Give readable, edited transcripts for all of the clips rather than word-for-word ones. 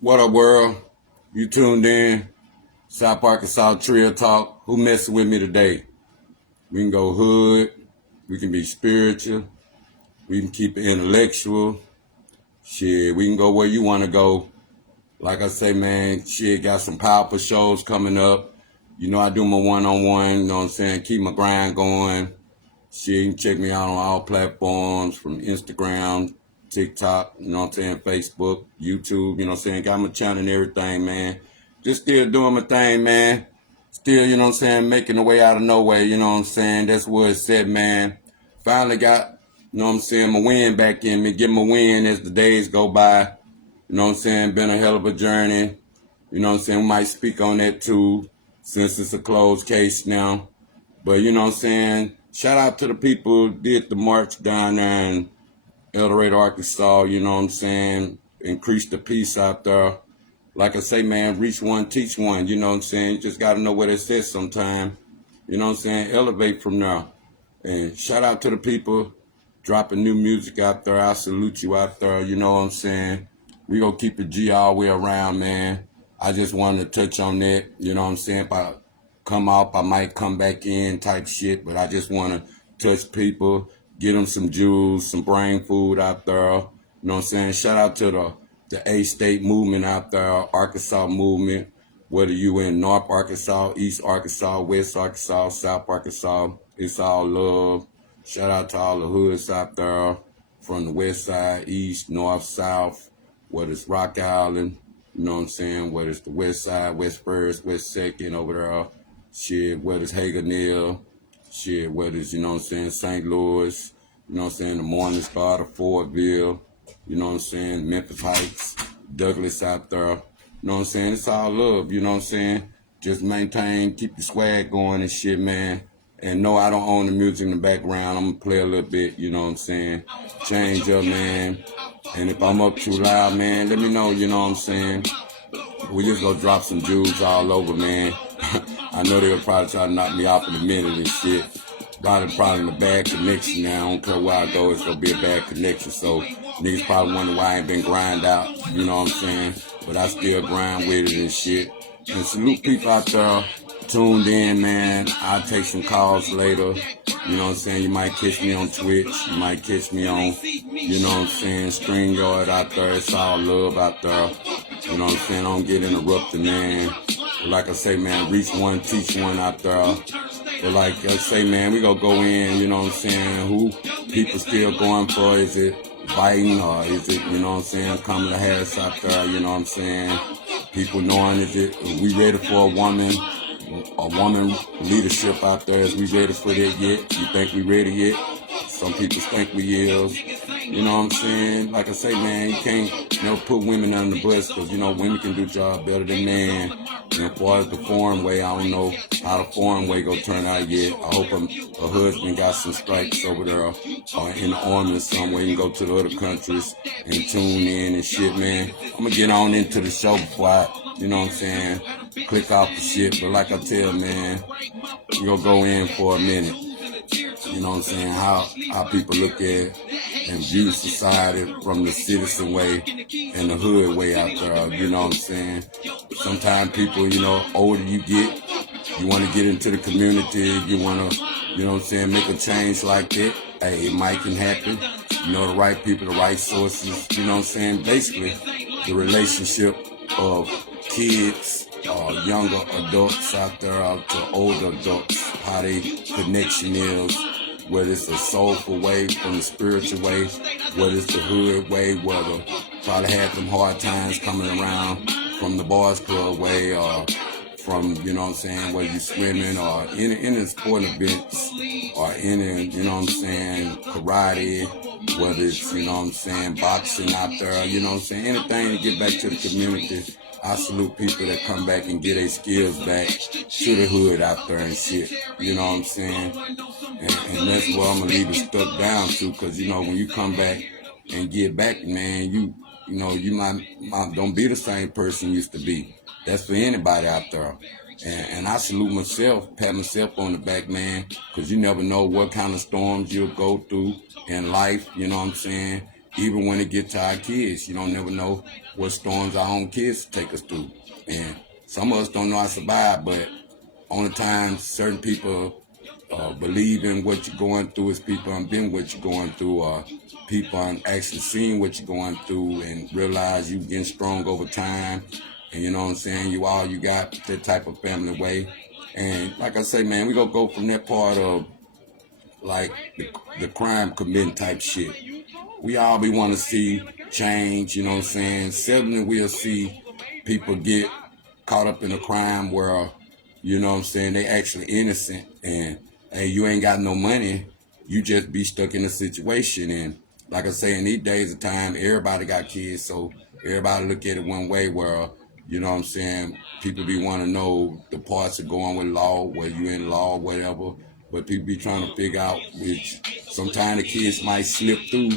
What up, world? You tuned in. South Arkansas Trill Talk. Who messing with me today? We can go hood. We can be spiritual. We can keep it intellectual. Shit, we can go where you want to go. Like I say, man, shit, got some powerful shows coming up. You know I do my one-on-one, you know what I'm saying? Keep my grind going. Shit, you can check me out on all platforms from Instagram, TikTok, you know what I'm saying, Facebook, YouTube, you know what I'm saying, got my channel and everything, man. Just still doing my thing, man. Still, you know what I'm saying, making the way out of no way, you know what I'm saying. That's what it said, man. Finally got, you know what I'm saying, my win back in me, get my win as the days go by. You know what I'm saying, been a hell of a journey. You know what I'm saying, we might speak on that too, since it's a closed case now. But you know what I'm saying, shout out to the people who did the march down there in El Dorado, Arkansas, you know what I'm saying, increase the peace out there. Like I say, man, reach one, teach one, you know what I'm saying, you just got to know what it says sometime. You know what I'm saying, elevate from there. And shout out to the people dropping new music out there. I salute you out there, you know what I'm saying. We gonna keep it G all the way around, man. I just wanted to touch on that, you know what I'm saying. If I come up, I might come back in type shit, but I just want to touch people, get them some jewels, some brain food out there. You know what I'm saying? Shout out to the A.S.A.T.T movement out there, Arkansas movement, whether you in North Arkansas, East Arkansas, West Arkansas, South Arkansas, it's all love. Shout out to all the hoods out there from the west side, east, north, south, whether it's Rock Island, you know what I'm saying, whether it's the west side, West First, West Second over there, shit, whether it's Haganell, shit, whether it's, you know what I'm saying, St. Louis, you know what I'm saying, the Morning Star, the Fortville, you know what I'm saying, Memphis Heights, Douglas out there, you know what I'm saying, it's all love, you know what I'm saying, just maintain, keep the swag going and shit, man. And no, I don't own the music in the background. I'm going to play a little bit, you know what I'm saying? Change up, man. And if I'm up too loud, man, let me know, you know what I'm saying? We just gonna drop some jewels all over, man. I know they'll probably try to knock me off in a minute and shit. Probably in a bad connection now. I don't care where I go, it's gonna be a bad connection. So niggas probably wonder why I ain't been grind out, you know what I'm saying? But I still grind with it and shit. And salute people out there tuned in, man. I'll take some calls later. You know what I'm saying? You might catch me on Twitch. You might catch me on, you know what I'm saying, StreamYard out there. It's all love out there. You know what I'm saying? I don't get interrupted, man. But like I say, man, reach one, teach one out there. But like I say, man, we gonna go in, you know what I'm saying? Who people still going for? Is it Biden or is it, you know what I'm saying, Kamala Harris out there, you know what I'm saying? People knowing, are we ready for a woman leadership out there? Is we ready for that yet? You think we ready yet? Some people think we is. You know what I'm saying? Like I say, man, you can't never put women on the bus because, you know, women can do job better than men. And as far as the foreign way, I don't know how the foreign way gonna turn out yet. I hope her husband got some strikes over there in the army somewhere. You can go to the other countries and tune in and shit, man. I'm gonna get on into the show before I, you know what I'm saying, click off the shit. But like I tell, man, we gonna go in for a minute. You know what I'm saying, how people look at and view society from the citizen way and the hood way out there, you know what I'm saying. Sometimes people, you know, older you get, you want to get into the community, you want to, you know what I'm saying, make a change like that. Hey, it might can happen. You know, the right people, the right sources, you know what I'm saying. Basically, the relationship of kids, younger adults out there to older adults, how they connection is, whether it's a soulful way from the spiritual way, whether it's the hood way, whether probably had some hard times coming around from the boys club way, or from, you know what I'm saying, whether you swimming or any sport events or any, you know what I'm saying, karate, whether it's, you know what I'm saying, boxing out there, you know what I'm saying, anything to get back to the community. I salute people that come back and get their skills back to the hood out there and shit. You know what I'm saying? And that's where I'm going to leave it stuck down to, because, you know, when you come back and get back, man, you know, you might don't be the same person you used to be. That's for anybody out there. And I salute myself, pat myself on the back, man, because you never know what kind of storms you'll go through in life, you know what I'm saying? even when it get to our kids, you don't never know what storms our own kids take us through. And some of us don't know how to survive, but only time certain people believe in what you're going through is people who've been what you're going through, or people who've actually seen what you're going through and realize you getting strong over time. And you know what I'm saying? You all you got, that type of family way. And like I say, man, we gonna go from that part of like the crime committing type shit. We all be want to see change, you know what I'm saying? Suddenly we'll see people get caught up in a crime where, you know what I'm saying, they actually innocent, and hey, you ain't got no money, you just be stuck in a situation. And like I say, in these days of time, everybody got kids, so everybody look at it one way where, you know what I'm saying, people be want to know the parts of going with law, whether you in law, whatever, but people be trying to figure out which sometimes the kids might slip through.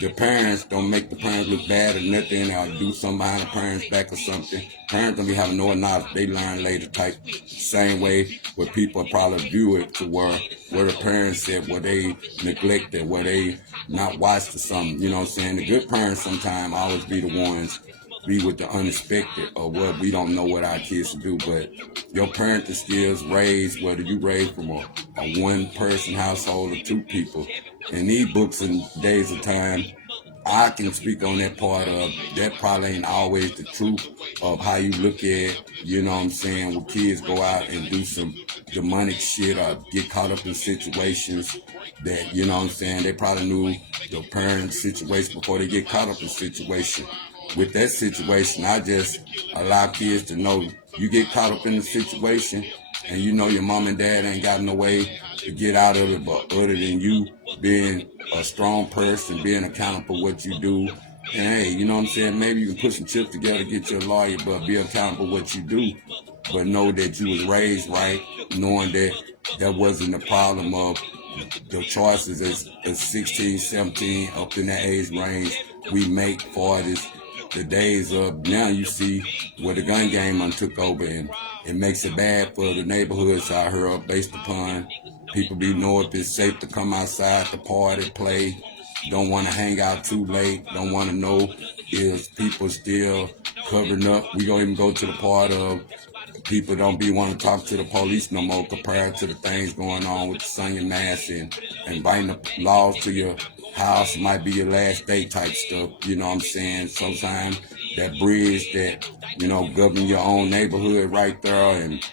The parents don't make the parents look bad or nothing, or do something behind the parents' back or something. Parents don't be having no knowledge. They learn later type same way where people probably view it to where the parents said, where they neglected, where they not watched or something. You know what I'm saying? The good parents sometimes always be the ones be with the unexpected, or what we don't know what our kids do. But your parenting skills raised, whether you raised from a one person household or two people. In these books and days of time, I can speak on that part of that probably ain't always the truth of how you look at, you know what I'm saying, when kids go out and do some demonic shit or get caught up in situations that, you know what I'm saying, they probably knew the parent situation before they get caught up in situation. With that situation, I just allow kids to know you get caught up in the situation and you know your mom and dad ain't got no way to get out of it, but other than you being a strong person, being accountable for what you do. And hey, you know what I'm saying, maybe you can put some chips together, get you a lawyer, but be accountable for what you do. But know that you was raised right, knowing that that wasn't the problem of the choices as 16, 17, up in that age range we make for this. The days of now, you see where the gun game took over, and it makes it bad for the neighborhoods out here based upon people be know if it's safe to come outside to party, play, don't want to hang out too late, don't want to know if people still covering up. We don't even go to the part of people don't be want to talk to the police no more compared to the things going on with the singing mass and inviting the laws to your house might be your last day type stuff. You know what I'm saying? Sometimes that bridge that, you know, govern your own neighborhood right there and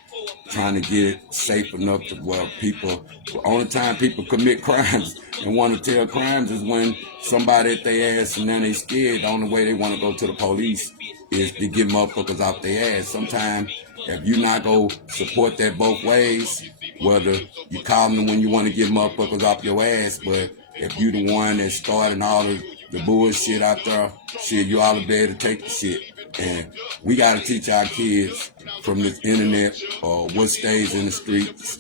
trying to get it safe enough to where people, the only time people commit crimes and want to tell crimes is when somebody at their ass and then they scared. The only way they want to go to the police is to get motherfuckers off their ass. Sometimes if you not go support that both ways, whether you call them when you want to get motherfuckers off your ass, but if you the one that's starting all the bullshit out there, shit, you ought to be able to take the shit. And we got to teach our kids from this internet or what stays in the streets,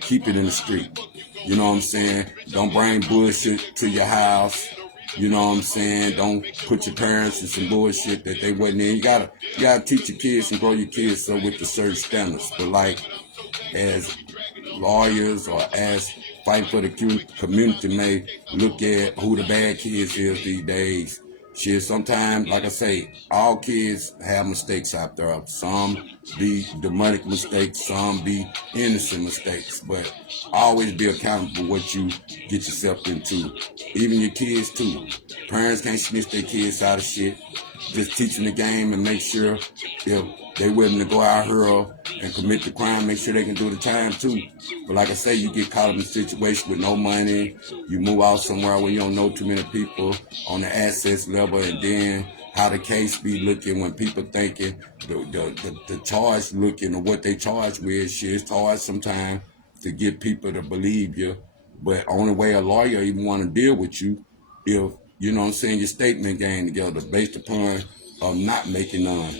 keep it in the street. You know what I'm saying? Don't bring bullshit to your house. You know what I'm saying? Don't put your parents in some bullshit that they wasn't in. You gotta teach your kids and grow your kids up with the certain standards. But like as lawyers or as fight for the community may look at who the bad kids is these days. Shit, sometimes, like I say, all kids have mistakes out there. Some be demonic mistakes, some be innocent mistakes. But always be accountable for what you get yourself into. Even your kids too. Parents can't snitch their kids out of shit. Just teach them the game and make sure if they willing to go out here and commit the crime, make sure they can do the time too. But like I say, you get caught up in a situation with no money, you move out somewhere where you don't know too many people on the assets level, and then how the case be looking when people thinking the charge looking or what they charge with, shit, it's hard sometimes to get people to believe you. But only way a lawyer even want to deal with you if, you know what I'm saying, your statement game together based upon not making none.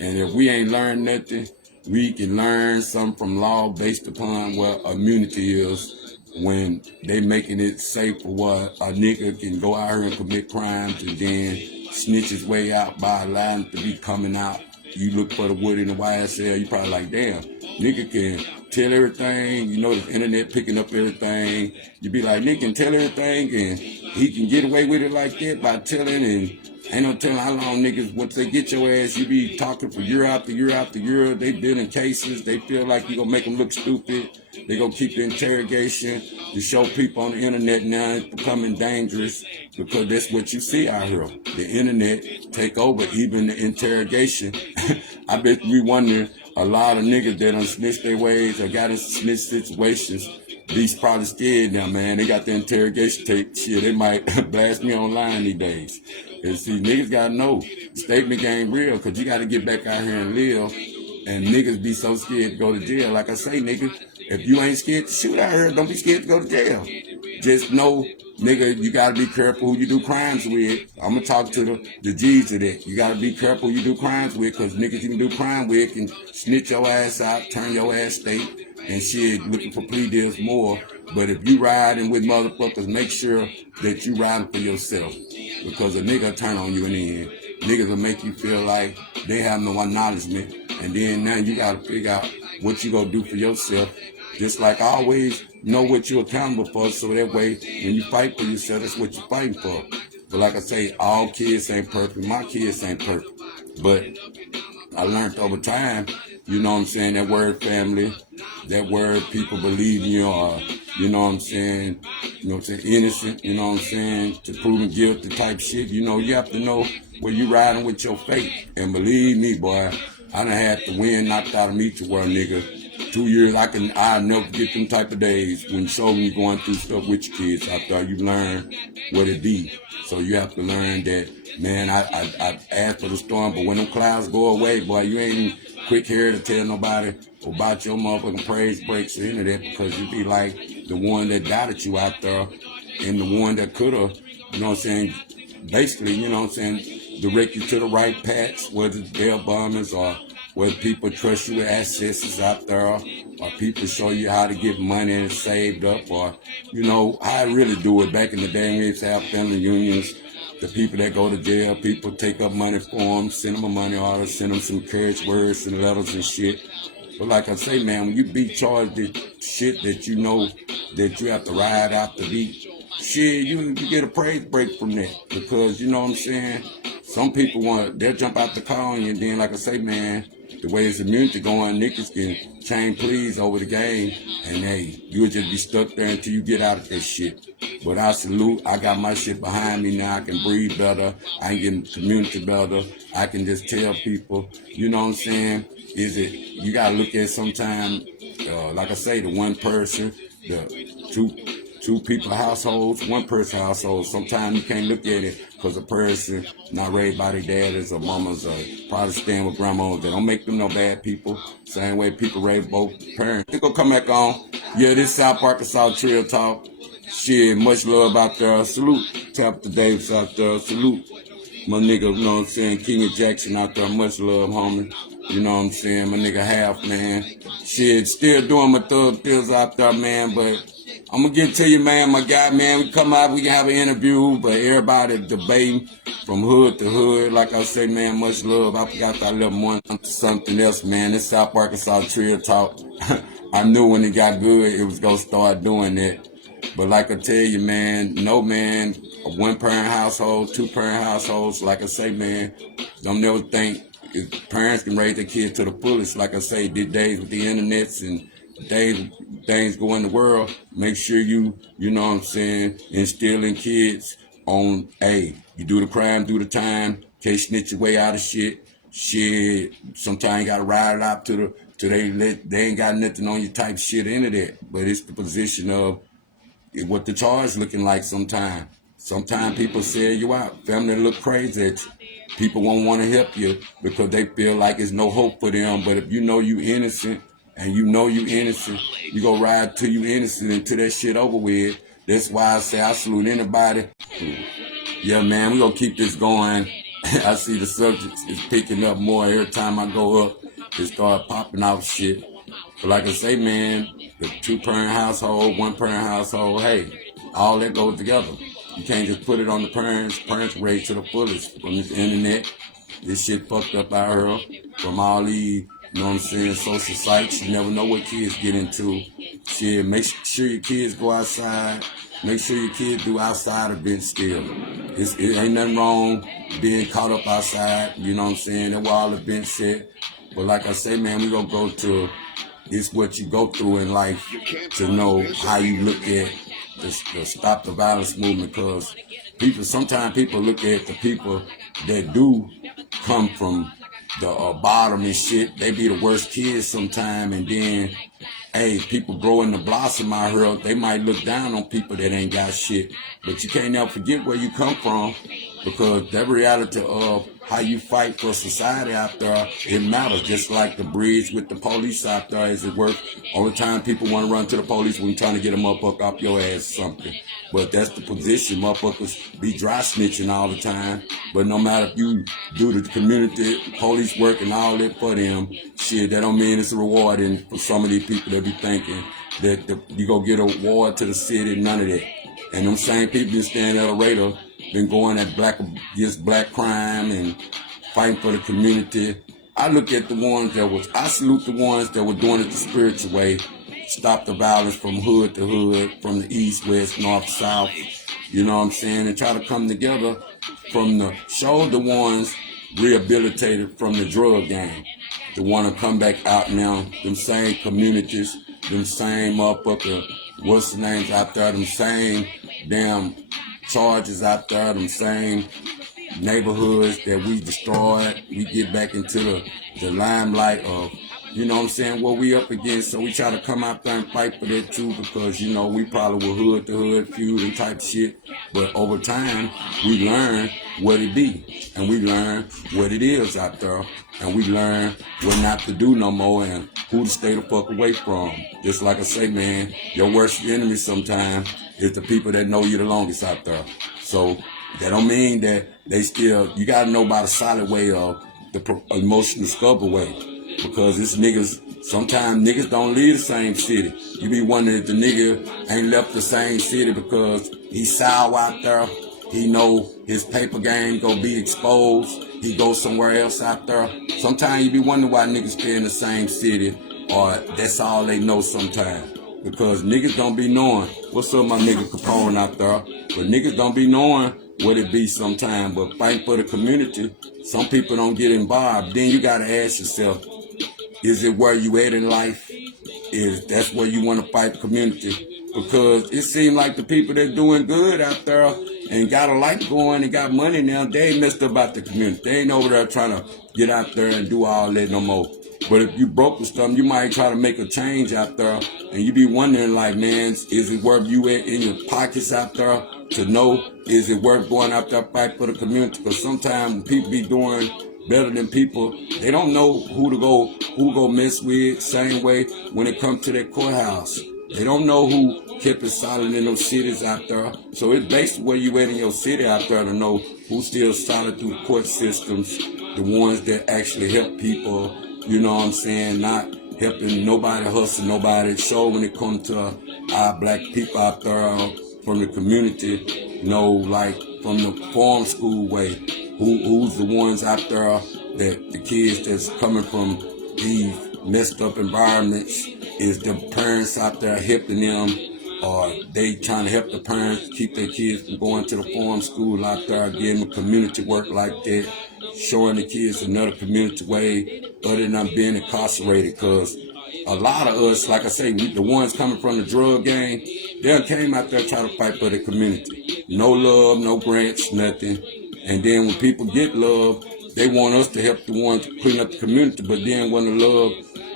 And if we ain't learned nothing, we can learn something from law based upon what immunity is when they making it safe for what a nigga can go out here and commit crimes and then snitch his way out by allowing it to be coming out. You look for the wood in the YSL, you probably like, damn, Nigga can tell everything. You know, the internet picking up everything. You be like, nigga can tell everything, and he can get away with it like that by telling, and ain't no telling how long niggas, once they get your ass, you be talking for year after year after year. They been in cases. They feel like you gonna make them look stupid. They gonna keep the interrogation to show people on the internet now it's becoming dangerous because that's what you see out here. The internet take over even the interrogation. I bet we wonder a lot of niggas that done snitched their ways or got in snitch situations. These probably scared now, man. They got the interrogation tape. Shit, they might blast me online these days. And see, niggas gotta know statement game real, cause you gotta get back out here and live. And niggas be so scared to go to jail. Like I say, nigga, if you ain't scared to shoot out here, don't be scared to go to jail. Just know, nigga, you gotta be careful who you do crimes with. I'm gonna talk to the G's of that. You gotta be careful who you do crimes with, cause niggas you can do crime with can snitch your ass out, turn your ass state, and shit, looking for plea deals more. But if you riding with motherfuckers, make sure that you riding for yourself. Because a nigga turn on you in the end. Niggas will make you feel like they have no acknowledgement. And then now you gotta figure out what you gonna do for yourself. Just like always, know what you're accountable for, so that way when you fight for yourself, that's what you're fighting for. But like I say, all kids ain't perfect. My kids ain't perfect. But I learned over time, you know what I'm saying, that word family, that word people believe in you, or, you know what I'm saying, innocent, you know what I'm saying, to proven guilty type shit. You know, you have to know where you riding with your fate. And believe me, boy, I done had the wind knocked out of me to where, nigga, 2 years, I'll never forget them type of days when you showed me going through stuff with your kids. After you learn what it be. So you have to learn that, man, I asked for the storm, but when them clouds go away, boy, you ain't quick here to tell nobody about your motherfucking praise breaks or any of that, because you be like the one that doubted you out there and the one that could have, you know what I'm saying, basically, you know what I'm saying, direct you to the right paths, whether it's bail bombers or whether people trust you with accesses out there, or people show you how to get money and saved up, or, you know, how I really do it. Back in the day, we used to have family unions. The people that go to jail, people take up money for them, send them a money order, send them some encouraged words and letters and shit. But like I say, man, when you be charged with shit that you know that you have to ride out the beat, shit, you get a praise break from that. Because, you know what I'm saying, some people they'll jump out the car on you, and then, like I say, man, the way it's immunity going, niggas can chain pleas over the game, and hey, you'll just be stuck there until you get out of that shit. But I salute, I got my shit behind me now, I can breathe better, I can get community better, I can just tell people, you know what I'm saying, you gotta look at sometimes, like I say, the one person, the two people households, one person household. Sometimes you can't look at it because a person not raised by their daddies or mamas or probably staying with grandmas. They don't make them no bad people. Same way people raise both parents. They gonna come back on. Yeah, this South Arkansas Trill Talk. Shit, much love out there. Salute Tap the Davis out there. Salute my nigga, you know what I'm saying, King of Jackson out there. Much love, homie. You know what I'm saying? My nigga Half, man. Shit, still doing my thug deals out there, man, but I'm gonna get to you, man, my guy, man. We come out, we can have an interview, but everybody debating from hood to hood. Like I say, man, much love. I forgot that little one to something else, man. This South Arkansas Trill Talk. I knew when it got good, it was gonna start doing that. But like I tell you, man, no, man, a one-parent household, two-parent households, like I say, man, don't never think if parents can raise their kids to the fullest. Like I say, these days with the internets and things go in the world, make sure you know what I'm saying, instill in kids on, hey, you do the crime, do the time, can't snitch your way out of shit. Shit, sometimes you gotta ride it out till they ain't got nothing on you type shit into that. But it's the position of what the charge looking like sometimes. Sometimes people sell you out. Family look crazy at you. People won't want to help you because they feel like there's no hope for them. But if you know you innocent and you know you innocent, you go ride till you innocent until that shit over with. That's why I say I salute anybody. Yeah, man, we gonna keep this going. I see the subject is picking up more every time I go up. It start popping off shit. But like I say, man, the two-parent household, one-parent household, hey, all that goes together. You can't just put it on the parents. Parents raised to the fullest from this internet. This shit fucked up out here from all these You know what I'm saying? Social sites, you never know what kids get into. Shit, make sure your kids go outside. Make sure your kids do outside events still. It ain't nothing wrong being caught up outside. You know what I'm saying? That's why all events set. But like I say, man, we gonna go to, it's what you go through in life to know how you look at the Stop the Violence movement. Because sometimes people look at the people that do come from the bottom and shit. They be the worst kids sometime, and then, hey, people growing the blossom out here, they might look down on people that ain't got shit. But you can't never forget where you come from, because that reality of how you fight for society out there, it matters. Just like the bridge with the police out there, is it worth? All the time people want to run to the police when you're trying to get a motherfucker off your ass or something. But that's the position. Motherfuckers be dry snitching all the time. But no matter if you do the community police work and all that for them, shit, that don't mean it's a reward. And for some of these people, they be thinking that you go get a award to the city, none of that. And them same people been standing at a radar, been going at against black crime and fighting for the community. I look at the ones I salute the ones that were doing it the spiritual way. Stop the violence from hood to hood, from the east, west, north, south. You know what I'm saying? And try to come together show the ones rehabilitated from the drug game. To want to come back out now, them same communities, them same motherfucker, what's the names out there, them same damn charges out there, them same neighborhoods that we destroyed, we get back into the limelight of, you know what I'm saying, what we up against. So we try to come out there and fight for that too, because, you know, we probably were hood to hood feud and type shit. But over time, we learn what it be, and we learn what it is out there, and we learn what not to do no more and who to stay the fuck away from. Just like I say, man, your worst enemy sometimes is the people that know you the longest out there. So that don't mean that you gotta know about a solid way of the emotional scupper way. Because it's niggas, sometimes niggas don't leave the same city. You be wondering if the nigga ain't left the same city because he's sour out there. He know his paper game gonna be exposed. He goes somewhere else out there. Sometimes you be wondering why niggas stay in the same city, or that's all they know sometimes. Because niggas don't be knowing. What's up, my nigga Capone out there? But niggas don't be knowing what it be sometimes. But fighting for the community, some people don't get involved. Then you gotta ask yourself, is it where you at in life? That's where you want to fight the community? Because it seems like the people that doing good out there and got a life going and got money now, they ain't messed up about the community. They ain't over there trying to get out there and do all that no more. But if you broke with something, you might try to make a change out there, and you be wondering like, man, is it worth you in your pockets out there to know, is it worth going out there fight for the community? Because sometimes people be doing better than people, they don't know who to go mess with. Same way when it comes to that courthouse, they don't know who kept it solid in those cities out there. So it's based where you at in your city out there to know who's still solid through the court systems, the ones that actually help people, you know what I'm saying, not helping nobody hustle, nobody show when it comes to our black people out there from the community, you know, like from the farm school way. Who's the ones out there that the kids that's coming from these messed up environments, is the parents out there helping them, or they trying to help the parents keep their kids from going to the farm school out there, getting the community work like that, showing the kids another community way other than being incarcerated. Because a lot of us, like I say, the ones coming from the drug game, they came out there trying to fight for the community. No love, no grants, nothing. And then when people get love, they want us to help the ones to clean up the community, but then want the love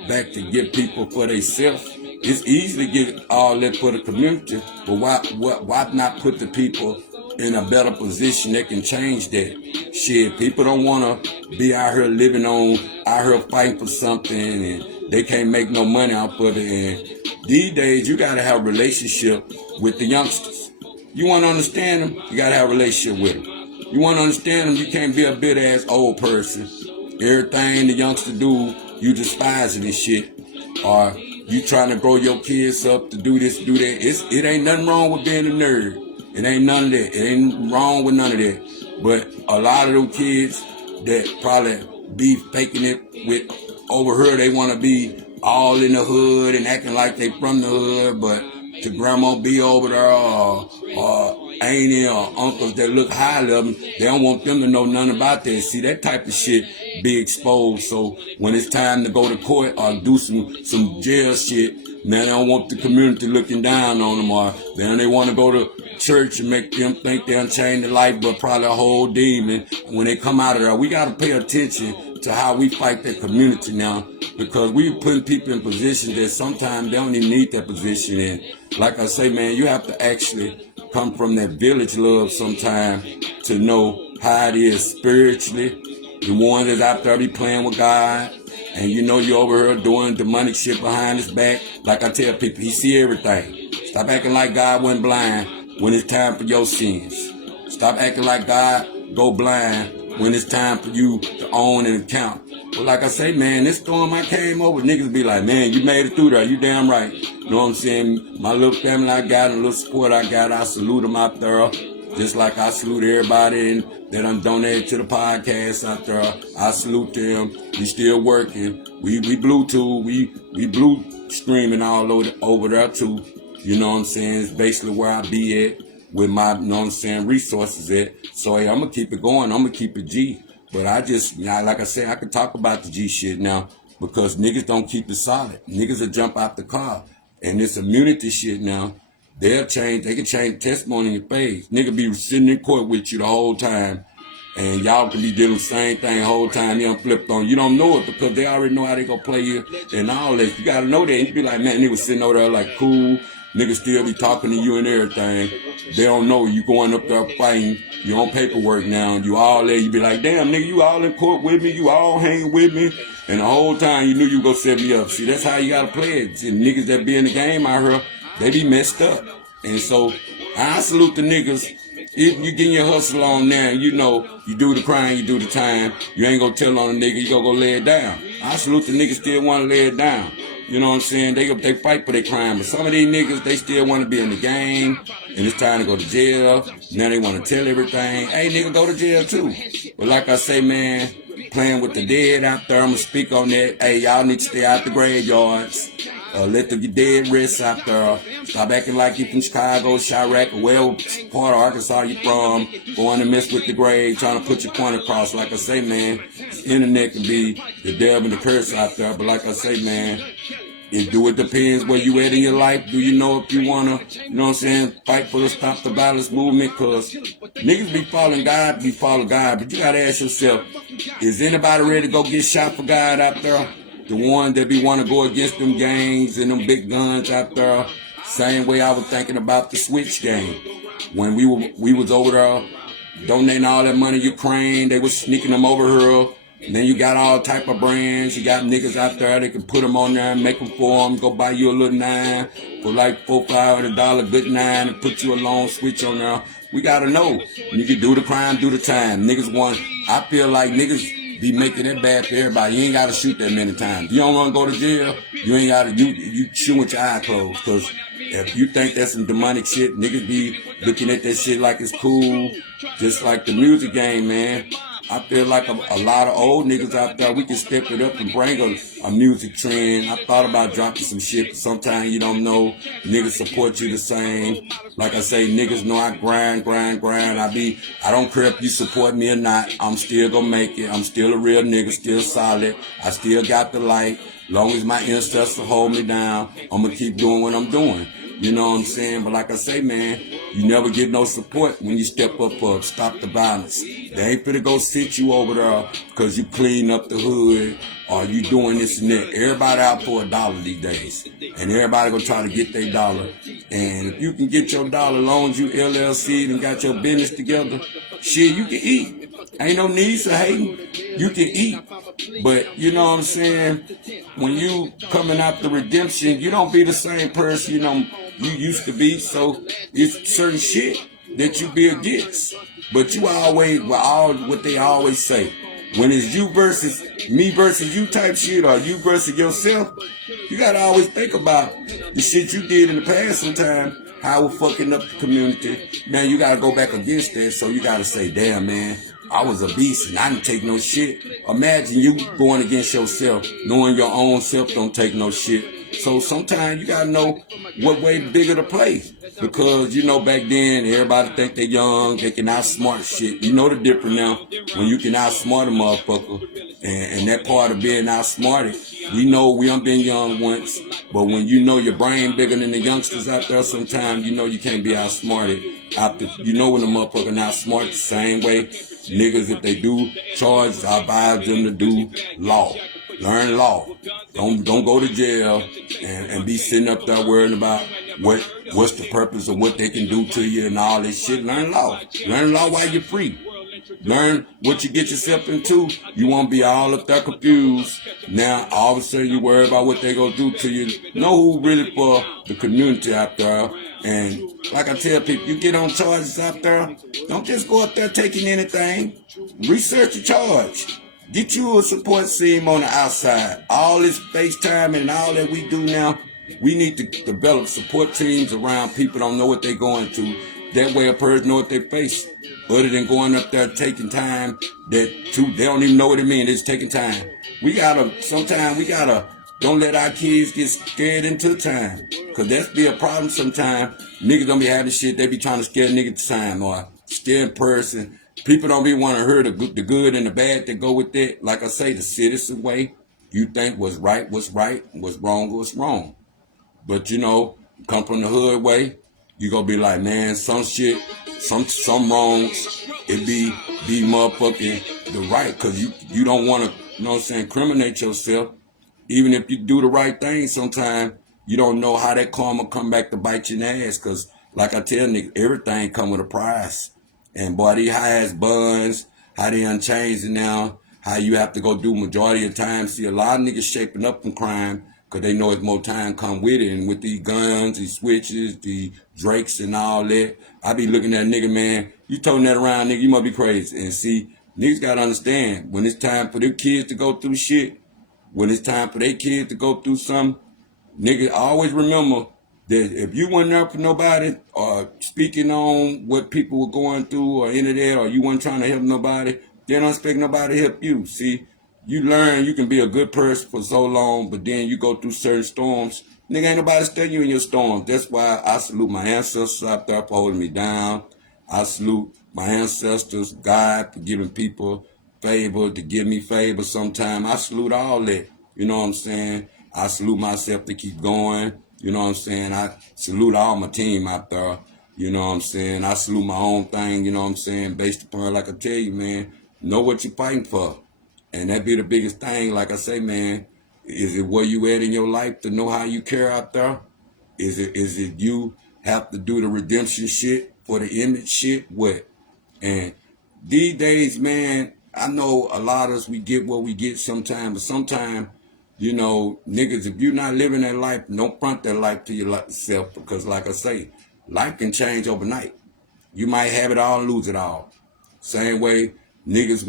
back to give people for themselves. It's easy to get all that for the community, but why not put the people in a better position that can change that? Shit, people don't want to be out here out here fighting for something, and they can't make no money out of it. And these days, you got to have a relationship with the youngsters. You want to understand them, you got to have a relationship with them. You want to understand them, you can't be a bit-ass old person. Everything the youngster do, you despise it and shit. Or you trying to grow your kids up to do this, do that. It ain't nothing wrong with being a nerd. It ain't none of that. It ain't wrong with none of that. But a lot of those kids that probably be faking it with over here they want to be all in the hood and acting like they from the hood, but to grandma be over there or auntie or uncles that look high level, they don't want them to know nothing about that. See, that type of shit be exposed. So when it's time to go to court or do some jail shit, man, they don't want the community looking down on them, or then they want to go to church and make them think they're unchained the light, but probably a whole demon. When they come out of there, we got to pay attention to how we fight that community now, because we putting people in positions that sometimes they don't even need that position in. Like I say, man, you have to actually come from that village love sometime to know how it is spiritually. The one that's out there be playing with God, and you know you over here doing demonic shit behind his back. Like I tell people, he see everything. Stop acting like God went blind when it's time for your sins. Stop acting like God go blind when it's time for you to own and account. But like I say, man, this storm I came over, niggas be like, man, you made it through there. You damn right. You know what I'm saying? My little family I got and the little support I got, I salute them out there. Just like I salute everybody that done donated to the podcast out there. I salute them. We still working. We Bluetooth. We blue streaming all over there too. You know what I'm saying? It's basically where I be at with my, you know what I'm saying, resources at. So hey, I'm gonna keep it going. I'm gonna keep it G. But I just, like I said, I can talk about the G shit now because niggas don't keep it solid. Niggas will jump out the car. And this immunity shit now, they can change testimony in your face. Nigga be sitting in court with you the whole time, and y'all can be doing the same thing the whole time. You done flipped on. You don't know it because they already know how they gonna play you and all that. You gotta know that. And you be like, man, nigga sitting over there like cool. Niggas still be talking to you and everything. They don't know you going up there fighting. You on paperwork now. You all there. You be like, damn, nigga, you all in court with me. You all hanging with me. And the whole time you knew you go set me up. See, that's how you gotta play it. And niggas that be in the game out here, they be messed up. And so I salute the niggas. If you getting your hustle on there, you know, you do the crime, you do the time. You ain't gonna tell on a nigga, you gonna go lay it down. I salute the niggas still wanna lay it down. You know what I'm saying? They fight for their crime. But some of these niggas, they still want to be in the game. And it's time to go to jail. Now they want to tell everything. Hey, nigga, go to jail too. But like I say, man, playing with the dead out there, I'm going to speak on that. Hey, y'all need to stay out the graveyards. Let the dead rest out there. Stop acting like you from Chicago, Chirac, or wherever part of Arkansas you from, going to mess with the grave, trying to put your point across. Like I say, man, the internet can be the devil and the curse out there. But like I say, man, it depends where you at in your life. Do you know if you want to, you know what I'm saying, fight for the Stop the Violence movement? Because niggas be following God, But you got to ask yourself, is anybody ready to go get shot for God out there? The one that be want to go against them gangs and them big guns out there. Same way I was thinking about the Switch game. When we was over there donating all that money to Ukraine, they was sneaking them over here. And then you got all type of brands. You got niggas out there that can put them on there and make them for them. Go buy you a little 9 for like $400-$500 good 9 and put you a long Switch on there. We gotta know. You can do the crime, do the time. Niggas want, I feel like niggas be making it bad for everybody. You ain't gotta shoot that many times. You don't wanna go to jail, you ain't gotta, you shoot with your eye closed. Cause if you think that's some demonic shit, niggas be looking at that shit like it's cool. Just like the music game, man. I feel like a lot of old niggas out there, we can step it up and bring a music trend. I thought about dropping some shit, but sometimes you don't know. Niggas support you the same. Like I say, niggas know I grind. I don't care if you support me or not. I'm still gonna make it. I'm still a real nigga, still solid. I still got the light. Long as my ancestors hold me down, I'm gonna keep doing what I'm doing. You know what I'm saying? But like I say, man, you never get no support when you step up for Stop the Violence. They ain't finna go sit you over there because you clean up the hood or you doing this and that. Everybody out for $1 these days. And everybody gonna try to get their dollar. And if you can get your dollar, as long as you LLC'd and got your business together, shit, you can eat. Ain't no need for hating. You can eat. But you know what I'm saying? When you coming out the redemption, you don't be the same person, you know, you used to be. So it's certain shit that you be against. But you always, what they always say, when it's you versus me versus you type shit, or you versus yourself, you gotta always think about the shit you did in the past sometime, how it was fucking up the community. Now you gotta go back against that, so you gotta say, damn, man, I was a beast and I didn't take no shit. Imagine you going against yourself, knowing your own self don't take no shit. So sometimes you gotta know what way bigger to play. Because, you know, back then, everybody think they young, they can outsmart shit. You know the difference now when you can outsmart a motherfucker. And that part of being outsmarted, we know we done been young once, but when you know your brain bigger than the youngsters out there sometimes, you know you can't be outsmarted. After, you know when the motherfucker not smart the same way, niggas, if they do charges, I advise them to do law. Learn law. Don't go to jail and be sitting up there worrying about what's the purpose of what they can do to you and all this shit. Learn law. Learn law while you're free. Learn what you get yourself into. You won't be all up there confused. Now, all of a sudden, you worry about what they gonna do to you. Know who really for the community out there. And like I tell people, you get on charges out there, don't just go up there taking anything. Research your charge. Get you a support team on the outside. All this FaceTime and all that we do now, we need to develop support teams around people don't know what they're going to. That way a person know what they face. Other than going up there taking time they don't even know what it means. It's taking time. Sometimes we gotta don't let our kids get scared into time. Cause that's be a problem sometimes. Niggas don't be having shit, they be trying to scare niggas time or scare person. People don't be want to hear the good and the bad that go with that. Like I say, the citizen way. You think what's right, what's wrong, wrong. But you know, come from the hood way, you gonna be like, man, some shit, some wrongs, it be motherfucking the right, cause you don't wanna, you know what I'm saying, incriminate yourself. Even if you do the right thing, sometimes you don't know how that karma come back to bite you in the ass, cause like I tell niggas, everything come with a price. And boy, these high-ass buns, how they unchanged now, how you have to go do majority of time. See, a lot of niggas shaping up from crime because they know it's more time come with it. And with these guns, these switches, the Drakes and all that, I be looking at a nigga, man, you toting that around, nigga, you must be crazy. And see, niggas got to understand, when it's time for their kids to go through shit, when it's time for their kids to go through something, nigga, always remember that if you weren't there for nobody or speaking on what people were going through or any of that, or you weren't trying to help nobody, then don't expect nobody to help you. See, you learn you can be a good person for so long, but then you go through certain storms. Nigga, ain't nobody studying you in your storms. That's why I salute my ancestors out there for holding me down. I salute my ancestors, God, for giving people favor, to give me favor sometime. I salute all that. You know what I'm saying? I salute myself to keep going. You know what I'm saying? I salute all my team out there. You know what I'm saying? I salute my own thing, you know what I'm saying? Based upon, like I tell you, man, know what you're fighting for. And that be the biggest thing. Like I say, man, is it where you at in your life to know how you care out there? Is it you have to do the redemption shit for the image shit? What? And these days, man, I know a lot of us, we get what we get sometimes, but sometimes, you know, niggas, if you're not living that life, don't front that life to yourself, because like I say, life can change overnight. You might have it all and lose it all. Same way, niggas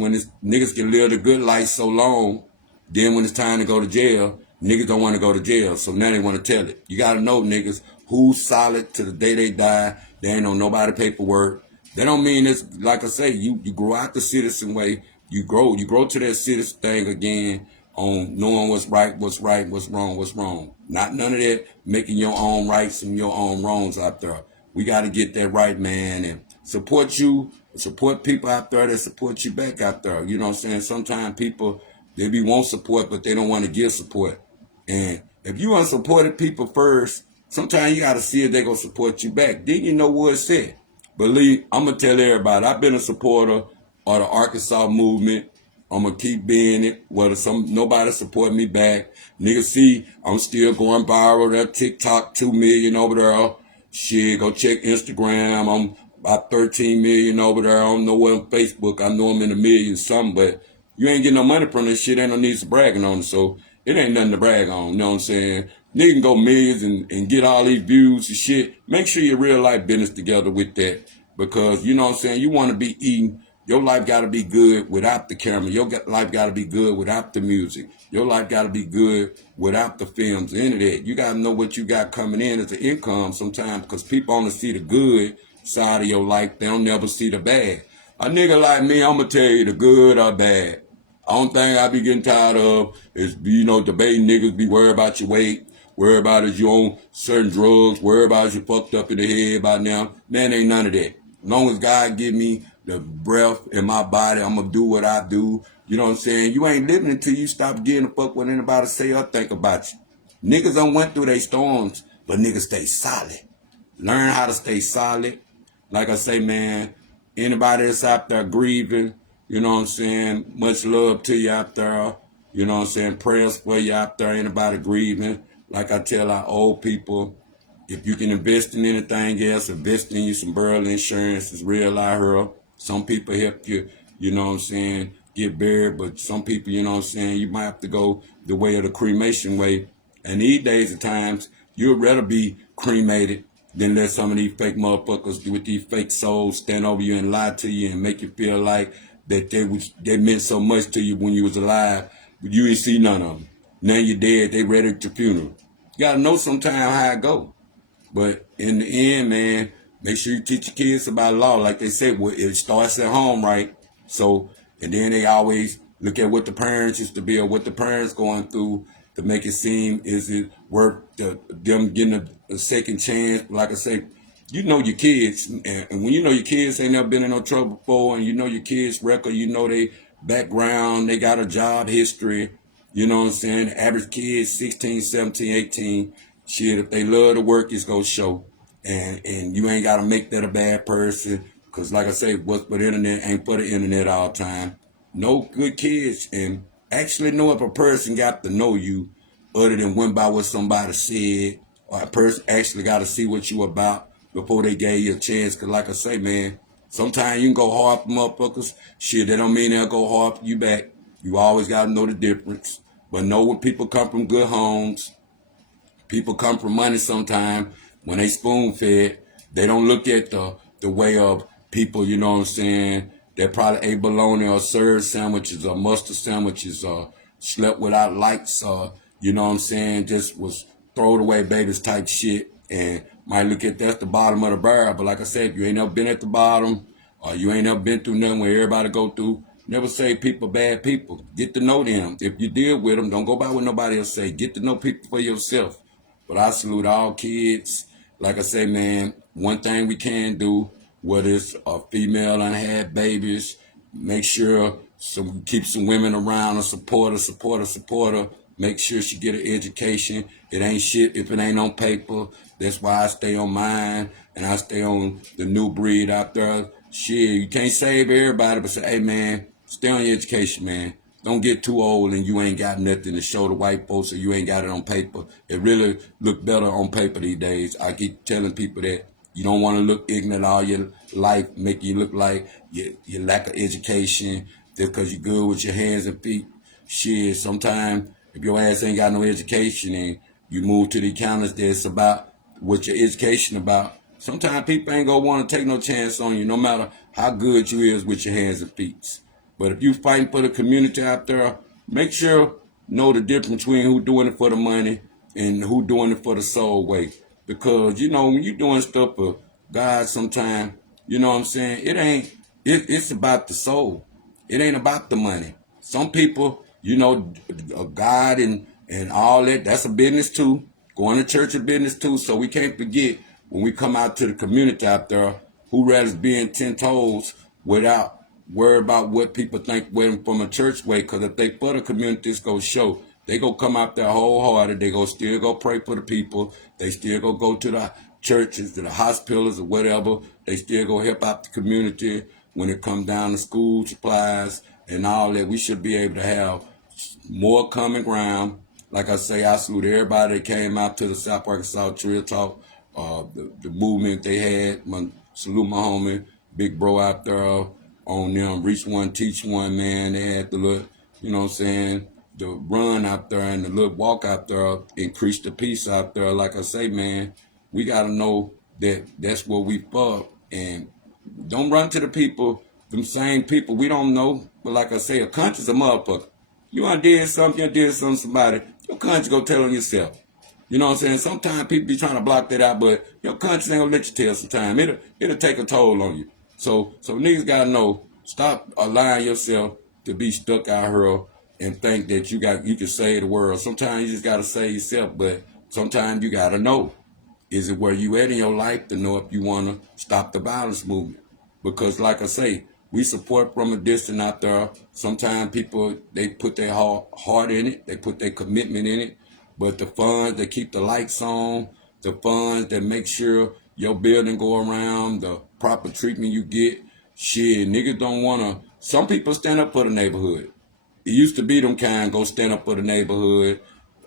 can live the good life so long, then when it's time to go to jail, niggas don't want to go to jail, so now they want to tell it. You got to know, niggas, who's solid to the day they die. They ain't on nobody paperwork. That don't mean it's, like I say, you grow out the citizen way. You grow to that citizen thing again, on knowing what's right, what's wrong. Not none of that making your own rights and your own wrongs out there. We got to get that right, man, and support people out there that support you back out there. You know what I'm saying? Sometimes people, they want support, but they don't want to give support. And if you unsupported people first, sometimes you got to see if they going to support you back. Then you know what it's at. Believe, I'm going to tell everybody, I've been a supporter of the Arkansas movement. I'm going to keep being it, whether nobody support me back. Niggas see, I'm still going viral. That TikTok, 2 million over there. Shit, go check Instagram. I'm about 13 million over there. I don't know what on Facebook. I know I'm in a million something, but you ain't getting no money from this shit. Ain't no need to bragging on it. So it ain't nothing to brag on. You know what I'm saying? Nigga can go millions and get all these views and shit. Make sure your real life business together with that. Because, you know what I'm saying, you want to be eating. Your life got to be good without the camera. Your life got to be good without the music. Your life got to be good without the films, any of that. You got to know what you got coming in as an income sometimes, because people only see the good side of your life. They don't never see the bad. A nigga like me, I'ma tell you the good or bad. Only thing I be getting tired of is, debating niggas be worried about your weight, worried about is you on certain drugs, worried about is you fucked up in the head by now. Man, ain't none of that. As long as God give me the breath in my body, I'm gonna do what I do. You know what I'm saying? You ain't living until you stop getting a fuck what anybody say or think about you. Niggas done went through their storms, but niggas stay solid. Learn how to stay solid. Like I say, man, anybody that's out there grieving, you know what I'm saying? Much love to you out there. You know what I'm saying? Prayers for you out there, anybody grieving. Like I tell our old people, if you can invest in anything else, invest in you some burial insurance. It's real out here. Some people help you, you know what I'm saying, get buried, but some people, you know what I'm saying, you might have to go the way of the cremation way. And these days at times, you'd rather be cremated than let some of these fake motherfuckers with these fake souls stand over you and lie to you and make you feel like that they meant so much to you when you was alive, but you ain't see none of them. Now you're dead, they ready at your funeral. You gotta know sometime how it go. But in the end, man, make sure you teach your kids about law. Like they said, well, it starts at home, right? So, and then they always look at what the parents used to be or what the parents going through to make it seem, is it worth them getting a second chance? Like I say, you know your kids, and when you know your kids ain't never been in no trouble before, and you know your kids' record, you know they background, they got a job history, you know what I'm saying? The average kid, 16, 17, 18. Shit, if they love to work, it's gonna show. And you ain't gotta make that a bad person. Cause like I say, what's for the internet ain't for the internet all the time. Know good kids and actually know if a person got to know you other than went by what somebody said, or a person actually got to see what you about before they gave you a chance. Cause like I say, man, sometimes you can go hard for motherfuckers. Shit, that don't mean they'll go hard for you back. You always gotta know the difference. But know when people come from good homes, people come from money sometimes. When they spoon fed, they don't look at the way of people, you know what I'm saying, that probably ate bologna or served sandwiches or mustard sandwiches or slept without lights or, you know what I'm saying, just was throwed away babies type shit, and might look at that's the bottom of the barrel. But like I said, if you ain't never been at the bottom or you ain't never been through nothing where everybody go through, never say people bad people. Get to know them. If you deal with them, don't go by what nobody else say. Get to know people for yourself. But I salute all kids. Like I say, man, one thing we can do, whether it's a female and had babies, make sure keep some women around, a supporter. Make sure she get an education. It ain't shit if it ain't on paper. That's why I stay on mine and I stay on the new breed out there. Shit, you can't save everybody, but say, hey man, stay on your education, man. Don't get too old and you ain't got nothing to show the white folks or you ain't got it on paper. It really look better on paper these days. I keep telling people that you don't want to look ignorant all your life, make you look like you lack of education just because you're good with your hands and feet. Shit, sometimes if your ass ain't got no education and you move to the accountants that's about what your education about, sometimes people ain't gonna want to take no chance on you no matter how good you is with your hands and feet. But if you fighting for the community out there, make sure know the difference between who doing it for the money and who doing it for the soul way. Because, you know, when you doing stuff for God sometimes, you know what I'm saying, it's about the soul. It ain't about the money. Some people, you know, God and all that, that's a business too. Going to church is business too. So we can't forget when we come out to the community out there, who rather be in 10 toes without worry about what people think from a church way. Because if they for the community, it's going to show. They go come out there wholehearted. They go still go pray for the people. They still go to the churches, to the hospitals or whatever. They still go help out the community when it comes down to school supplies and all that. We should be able to have more common ground. Like I say, I salute everybody that came out to the South Arkansas Trill Talk, the movement they had. Salute my homie, big bro out there on them. Reach one, teach one, man. They had the little, you know what I'm saying, the run out there and the little walk out there, increase the peace out there. Like I say, man, we got to know that that's what we for. And don't run to the people, them same people we don't know. But like I say, a conscience a motherfucker. You did something to somebody, your conscience go tell on yourself. You know what I'm saying? Sometimes people be trying to block that out, but your conscience ain't gonna let you tell sometimes. It'll take a toll on you. So niggas gotta know Stop allowing yourself to be stuck out here and think that you can save the world. Sometimes you just gotta save yourself, but sometimes you gotta know. Is it where you at in your life to know if you wanna stop the violence movement? Because like I say, we support from a distance out there. Sometimes people they put their heart in it, they put their commitment in it. But the funds that keep the lights on, the funds that make sure your building go around, the proper treatment you get, shit, niggas don't wanna. Some people stand up for the neighborhood. It used to be them kind go stand up for the neighborhood.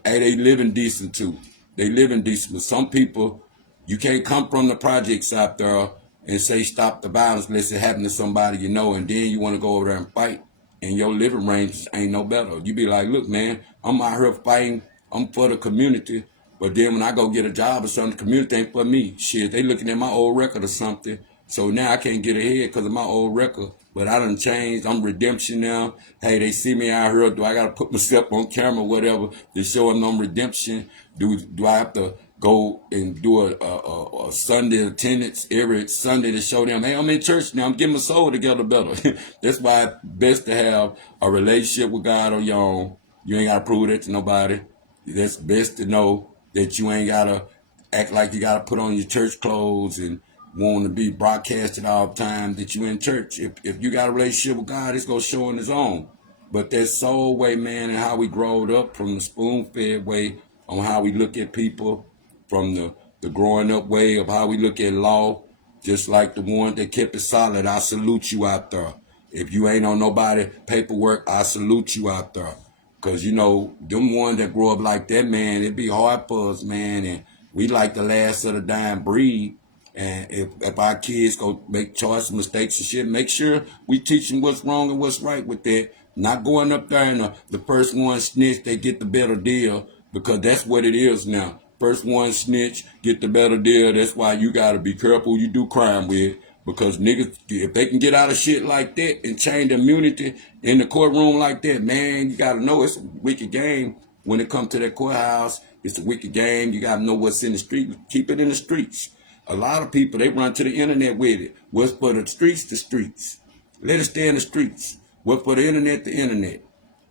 Hey, they living decent too. They living decent. But some people, you can't come from the projects out there and say stop the violence unless it happened to somebody you know, and then you want to go over there and fight, and your living range ain't no better. You be like, look, man, I'm out here fighting. I'm for the community. But then when I go get a job or something, the community ain't for me. Shit, they looking at my old record or something. So now I can't get ahead because of my old record. But I done changed. I'm redemption now. Hey, they see me out here. Do I got to put myself on camera or whatever to show them I'm redemption? Do I have to go and do a Sunday attendance every Sunday to show them, hey, I'm in church now. I'm getting my soul together better. That's why it's best to have a relationship with God on your own. You ain't got to prove that to nobody. That's best to know that you ain't got to act like you got to put on your church clothes and want to be broadcasted all the time that you in church. If you got a relationship with God, it's going to show on its own. But that soul way, man, and how we growed up from the spoon-fed way on how we look at people, from the growing up way of how we look at law, just like the one that kept it solid. I salute you out there. If you ain't on nobody paperwork, I salute you out there. Because, you know, them ones that grow up like that, man, it be hard for us, man. And we like the last of the dying breed. And if our kids go make choice mistakes and shit, make sure we teach them what's wrong and what's right with that. Not going up there and the first one snitch, they get the better deal, because that's what it is now. First one snitch, get the better deal. That's why you got to be careful who you do crime with, because niggas, if they can get out of shit like that and change the immunity in the courtroom like that, man, you got to know it's a wicked game. When it comes to that courthouse, it's a wicked game. You got to know what's in the street. Keep it in the streets. A lot of people, they run to the internet with it. What's for the streets, the streets. Let it stay in the streets. What's for the internet, the internet.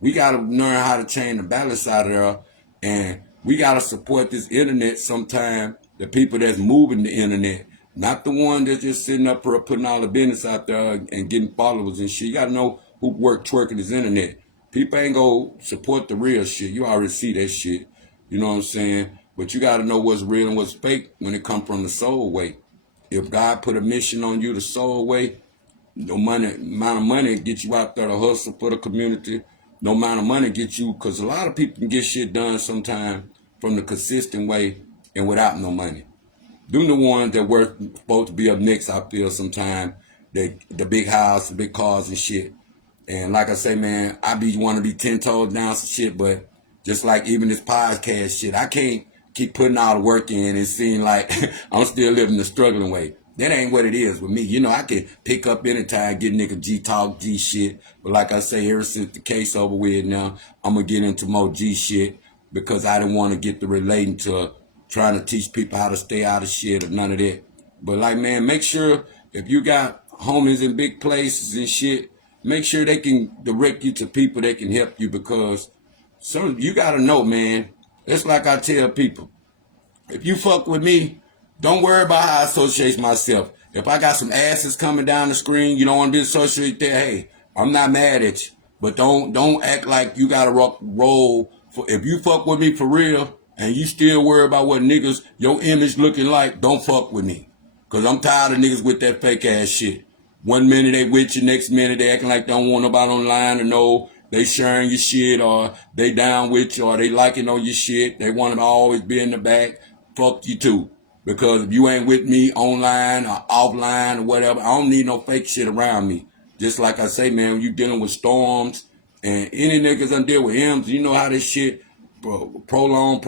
We got to learn how to change the balance out of there. And we got to support this internet sometime, the people that's moving the internet. Not the one that's just sitting up here putting all the business out there and getting followers and shit. You got to know who work twerking this internet. People ain't going to support the real shit. You already see that shit. You know what I'm saying? But you got to know what's real and what's fake when it comes from the soul way. If God put a mission on you the soul way, no amount of money get you out there to hustle for the community. No amount of money get you, because a lot of people can get shit done sometime from the consistent way and without no money. Them the ones that were supposed to be up next, I feel, sometime. The big house, the big cars and shit. And like I say, man, I want to be 10 toes down some shit, but just like even this podcast shit, I can't keep putting all the work in and seem like I'm still living the struggling way. That ain't what it is with me. You know, I can pick up anytime, get nigga G-talk, G shit. But like I say, ever since the case over with now, I'm going to get into more G shit, because I didn't want to get to relating to trying to teach people how to stay out of shit or none of that. But like, man, make sure if you got homies in big places and shit, make sure they can direct you to people that can help you, because you got to know, man. It's like I tell people, if you fuck with me, don't worry about how I associate myself. If I got some asses coming down the screen, you don't want to be associated there, hey, I'm not mad at you. But don't act like you got to roll. If you fuck with me for real and you still worry about what niggas, your image looking like, don't fuck with me. Because I'm tired of niggas with that fake ass shit. One minute they with you, next minute they acting like they don't want nobody online to know they sharing your shit, or they down with you, or they liking on your shit. They want to always be in the back. Fuck you too. Because if you ain't with me online or offline or whatever, I don't need no fake shit around me. Just like I say, man, when you dealing with storms and any niggas done deal with him, you know how this shit prolong.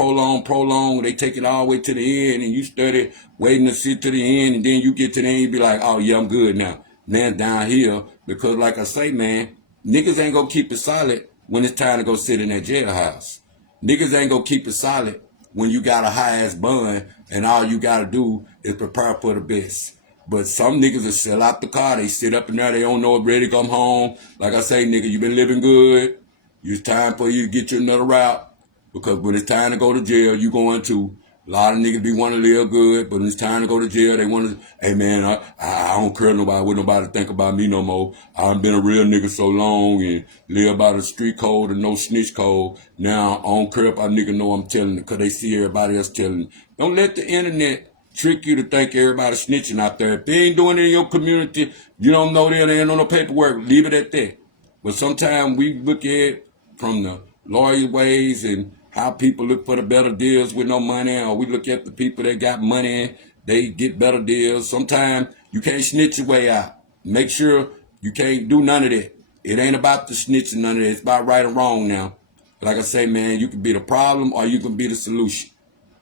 They take it all the way to the end, and you study waiting to sit to the end, and then you get to the end, you be like, oh yeah, I'm good now. Man, down here, because like I say, man, niggas ain't gonna keep it solid when it's time to go sit in that jailhouse. Niggas ain't gonna keep it solid when you got a high ass bun and all you gotta do is prepare for the best. But some niggas will sell out the car. They sit up in there. They don't know if ready to come home. Like I say, nigga, you been living good. It's time for you to get you another route. Because when it's time to go to jail, you going to. A lot of niggas be want to live good, but when it's time to go to jail, they want to, hey man, I don't care nobody, what nobody think about me no more. I've been a real nigga so long and live by the street code and no snitch code. Now, I don't care if a nigga know I'm telling it, because they see everybody else telling it. Don't let the internet trick you to think everybody's snitching out there. If they ain't doing it in your community, you don't know that, they ain't on no paperwork, leave it at that. But sometimes we look at it from the lawyer ways and how people look for the better deals with no money, or we look at the people that got money, they get better deals. Sometimes you can't snitch your way out. Make sure you can't do none of that. It ain't about the snitching, none of that. It's about right or wrong now. Like I say, man, you can be the problem or you can be the solution.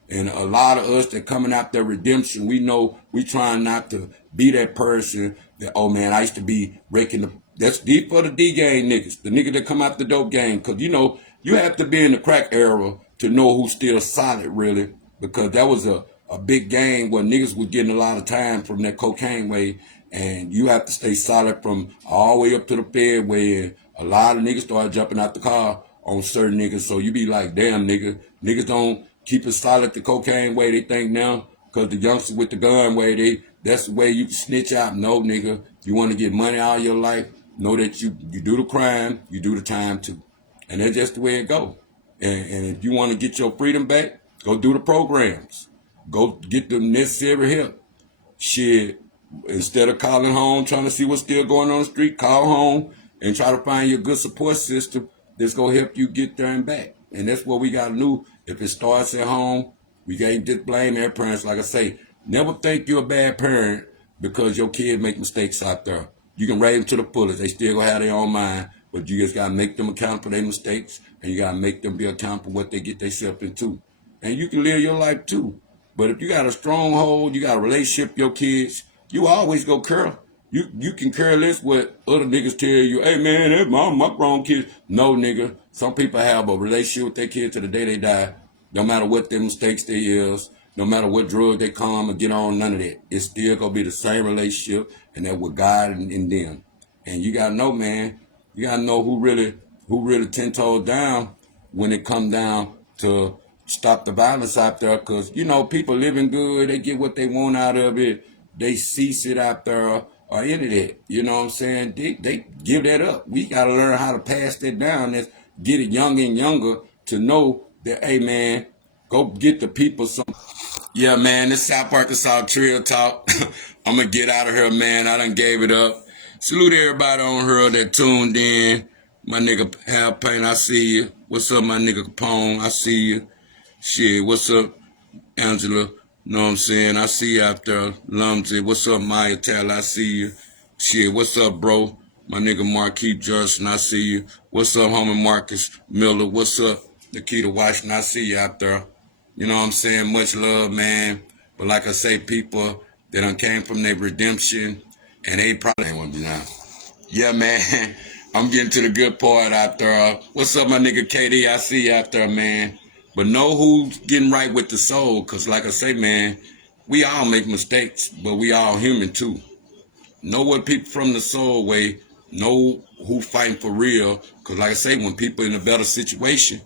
And a lot of us that coming out there redemption, we know we trying not to be that person that, oh man, I used to be raking the, that's deep for the D game niggas, the nigga that come out the dope game. Cause you know, you have to be in the crack era to know who's still solid really. Because that was a big game where niggas was getting a lot of time from that cocaine way. And you have to stay solid from all the way up to the Fed way. And a lot of niggas started jumping out the car on certain niggas. So you be like, damn nigga, niggas don't keep it solid the cocaine way they think now, because the youngsters with the gun way, that's the way you can snitch out. No, nigga, you want to get money all your life, know that you do the crime, you do the time too. And that's just the way it go. And if you want to get your freedom back, go do the programs. Go get the necessary help. Shit, instead of calling home, trying to see what's still going on the street, call home and try to find your good support system that's going to help you get there and back. And that's what we got to do. If it starts at home, we can't just blame their parents. Like I say, never think you're a bad parent because your kid make mistakes out there. You can raise them to the fullest. They still going to have their own mind, but you just got to make them account for their mistakes, and you got to make them be accountable for what they get themselves into. And you can live your life too. But if you got a stronghold, you got a relationship with your kids, you always go curl. You can care less what other niggas tell you. Hey man, that's my grown kids. No nigga. Some people have a relationship with their kids to the day they die. No matter what their mistakes they is, no matter what drug they come and get on, none of that. It's still gonna be the same relationship, and that with God and them. And you gotta know, man. You gotta know who really 10 toes down when it come down to stop the violence out there. Cause you know people living good, they get what they want out of it. They cease it out there. Or any of that, you know what I'm saying? They give that up. We got to learn how to pass that down. That's get it younger and younger to know that, hey, man, go get the people some. Yeah, man, this South Arkansas Trill talk. I'm going to get out of here, man. I done gave it up. Salute everybody on here that tuned in. My nigga Hal Payne, I see you. What's up, my nigga Capone? I see you. Shit, what's up, Angela? Know what I'm saying? I see you out there, Lumsey. What's up, Maya Tal? I see you. Shit, what's up, bro? My nigga Marquis Justin, I see you. What's up, homie Marcus Miller? What's up, Nikita Washington? I see you out there. You know what I'm saying? Much love, man. But like I say, people that done came from their redemption, and they probably ain't want to be now. Yeah, man. I'm getting to the good part out there. What's up, my nigga KD? I see you out there, man. But know who's getting right with the soul, because like I say, man, we all make mistakes, but we all human too. Know what people from the soul way, know who fighting for real, because like I say, when people in a better situation,